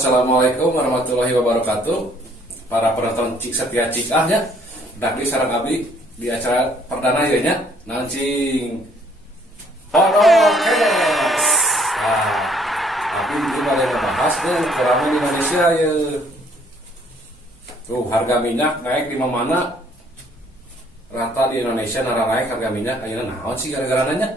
Assalamualaikum warahmatullahi wabarakatuh. Para penonton Cik Setia Cik Ah ya. Dagdi sareng abdi di acara perdana ya nya. Nancing Podcast. Nah, tapi itu balik ngebahas nih kurangnya di Indonesia ya. Tuh harga minyak naik di mana? Rata di Indonesia nara naik harga minyak. Ayeuna naon sih gara-gara nanya?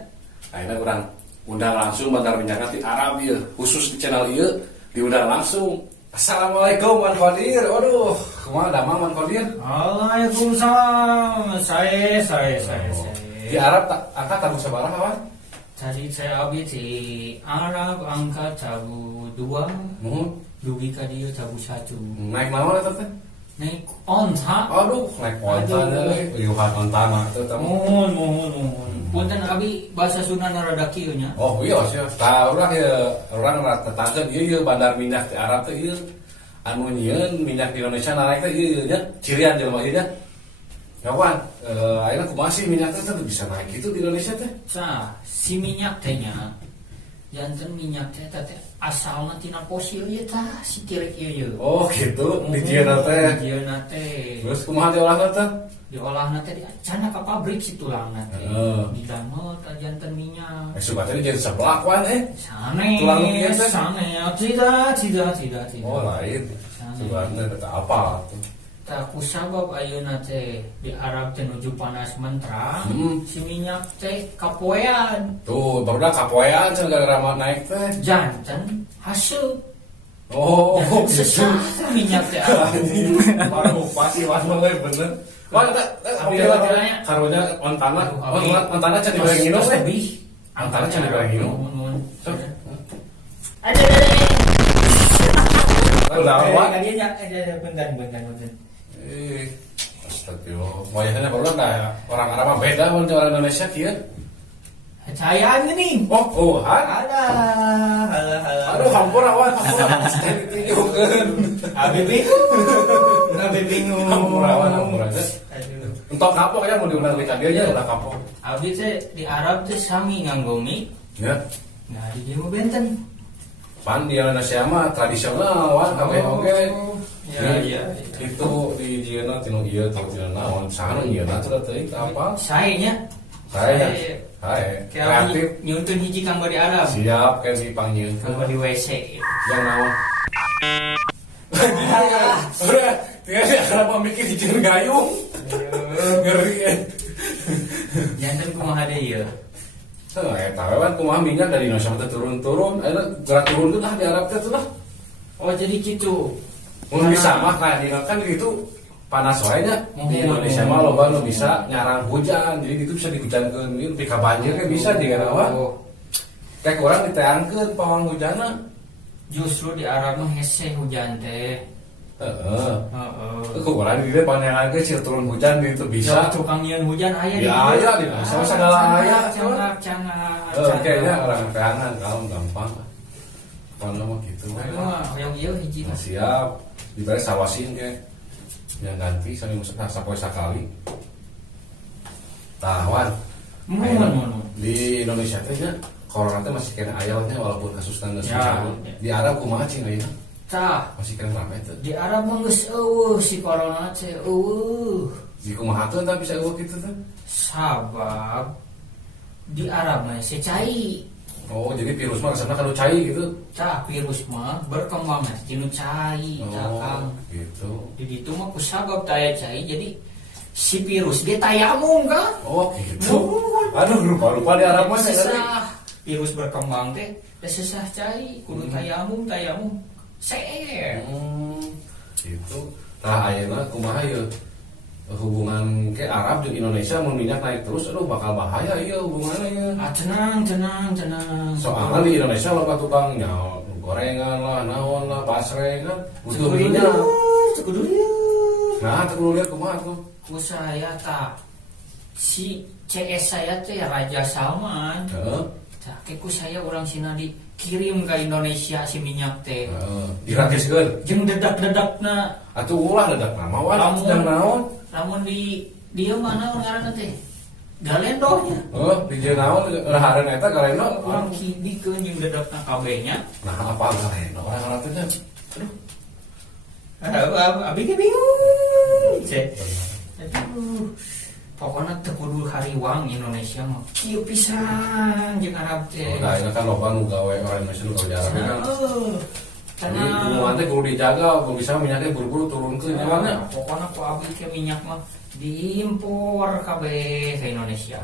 Ayeuna kurang undang langsung bandar minyak di Arab ya, khusus di channel ieu diundang langsung. Assalamualaikum Wan Qadir. Waduh, kumaha damang Wan Qadir? Waalaikumsalam. Saya. Di Arab angkat tabu sabaraha kawan? Tadi saya abis di Arab angkat tabu 2, dugi ka dieu tabu 1. Naik naon eta teh? Naik onta. Aduh, naik onta deui. Liuhan ontana teh teh. Mohon. Punten abi bahasa Sunda rada kieu nya. Oh iya sih, tah urang ya urang tetangga ieu bandar minyak di Arab teh ieu anu nyieun minyak di Indonesia naik teh ieu nya cirian jelema ieu nya. Kawan, ayeuna kumaha sih minyak teh bisa naik gitu di Indonesia teh? Tah, si minyak teh nya janten minyak teh asalna tina fosil ieu tah si tirik ieu. Oh gitu, dijieun teh. Dijieun teh. Terus kumaha diolahna teh? Diolahna teh cana ka pabrik si tulangna teh. Didamel ka janten minyak. Suka teh jadi sebelah wan Sane. Tulang minyak teh? Sane. Tidak. Oh lain. Sebenarnya eta apa tuh? Tak kusabab ayeuna teh di Arab teh nuju panas menterang, si minyak teh kapoean. Tuh, barudak kapoean cenah gara-gara naik teh. Janten hasil. Oh, Sesah minyak teh. baru pasti warna we bener. Wah, eta Abi lagi karunya ontana can digoreng nginum teh. Ontana can digoreng nginum. Ada. Udah awak. Bentar. Astagfirullah. Wayahna baru da orang Arab mah beda mun orang Indonesia kieu. Cahayaan nih. Oh, Ada. Aduh, hampura wan, hampura. Ditunjukkeun. Abi bingung. Hampura. Aduh. Entok kapok ya mau diundang di dia nya udah kapok. Abi teh di Arab teh sami nganggo mie. Ya. Nah, di dieu benten. Pan di Indonesia mah tradisional wan kabeh oge. Iya. Itu di dieuna tinu ieu tinu tina naon sana ieuna teh teuing apa? Sae nya. Saya. Kreatif nyuntun hiji kanggo di Arab. Siap kan dipanggil. Kanggo di WC. Yang naon? Udah, dia kenapa mikir dijieun gayung? Ngeri ya. Janten kumaha deui ieu? Eta kan kumaha minyak dari Indonesia teh turun-turun, ayeuna gerak turun teh di Arab teh tuh lah. Oh, jadi gitu. Mun bisa mah kan gitu panas wae nya. Di Indonesia mah loba nu bisa nyarang hujan, jadi itu bisa dihujankeun ieu nepi ka banjir kan bisa di kana kayak urang diteangkeun pawang hujanna. Justru di Arab mah hese hujan teh. Heeh. Kok urang di dieu paneangan ge sih turun hujan di itu bisa. Tukang nyieun hujan aya Ya aya di sana segala aya. Cangak. Kayaknya orang teangan kalau gampang. Kalau mah gitu. Hoyong ieu hiji mah. Siap. Dibere sawasin ke yang ganti sami musakna sapoe sakali. Tawan. Di Indonesia teh nya corona teh masih kena ayalnya walaupun kasus tangga di Arab kumaha cing ayeuna? Tah, Masih kena rame teh. di Arab mah geus eueuh si corona teh eueuh. Di kumaha teh tah bisa eueuh kitu teh? Sabab di Arab mah secai. Oh, jadi virus mah rasana kanu cai gitu. Tah virus mah berkembang tinu cai, Kang. Gitu. Di ditu mah kusabab taya cai jadi si virus dia tayamum kan? Oh, gitu. Aduh, lupa di Arab mah sesah virus berkembang teh sesah cai kudu tayamum. Gitu. Tah ayeuna kumaha ieu? Hubungan ke Arab jeung Indonesia mun minyak naik terus aduh bakal bahaya ieu hubunganna ieu. Tenang. Soalnya di Indonesia loba tukang nyawa gorengan lah, naon lah, pasreng kan butuh minyak. Cukup dulu. Nah, teu kudu lihat kumaha tuh. Ku saya tak si CS saya teh Raja Salman. Heeh. Tah ku saya orang Cina dikirim ke Indonesia si minyak teh. Diratiskeun. Jeung dedak-dedakna Atuh ulah dedak nama wan sedang naon? Lamun di dia mana ngaranna teh? Galendonya. Oh, di dieu naon rahareun eta galendo. Orang kidikeun jeung dedakna kabehnya. Nah, apa galendo? Orang teh Abi ke bingung. Aduh. Pokoknya tekudu hariwang Indonesia mah kieu pisan jeung Arab teh. Nah, ini kan loba nu gawe orang Indonesia nu gawe jarang kan. Jadi Karena hubungan teh kudu dijaga, kalau bisa minyaknya buru-buru turunkeun nya mah. pokoknya ku abi ke minyak mah diimpor kabeh ke Indonesia.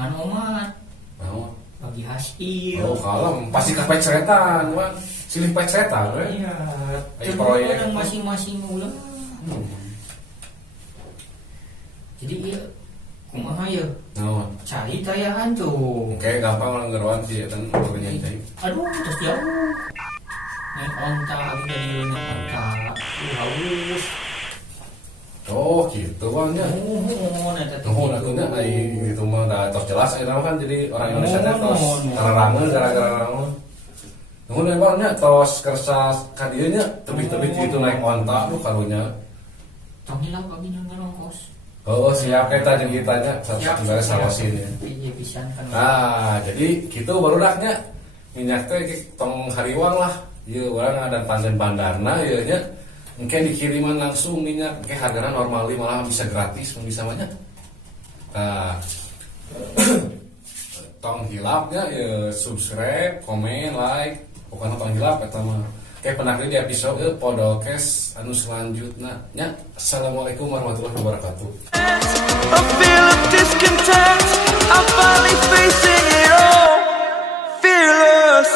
Anu mah Naon? bagi hasil. Oh, kalem pasti kepec seretan, kan. Silih pec seretan we. Iya, Ayo terus proyek. yang masing-masing ulah. Jadi ieu kumaha ya? Naon? Cari tayahan tuh. Oke, gampang orang geruan sih ya kan pokoknya teh. Aduh, terus jauh. Naik onta, abi dari naik onta. Haus. Oh, gitu kan ya. Eta teh. Nuhun atunya itu mah da tos jelas eta kan jadi orang Indonesia teh tos Nuhun. tararangeun gara-gara naon. Nuhun ya Bang nya tos kersa ka dieu nya tebih-tebih gitu naik onta aduh karunya. Tong hilap abi nang nongkos. Oh, siap kita jeung kitanya satu beres sawasin ya. Iya pisan kan. Nah, jadi gitu barudaknya minyak teh tong hariwang lah. Ieu urang ada panten bandarna ieu nya. Engke dikiriman langsung minyak, engke hargana normal malah bisa gratis mun bisa mah nya. Nah, tong hilapnya ya subscribe, komen, like, pokoknya tong hilap eta mah. Oke, penakri di episode podcast anu selanjutnya nya. Assalamualaikum warahmatullahi wabarakatuh. A feel of discontent, I'm finally facing it all, fearless.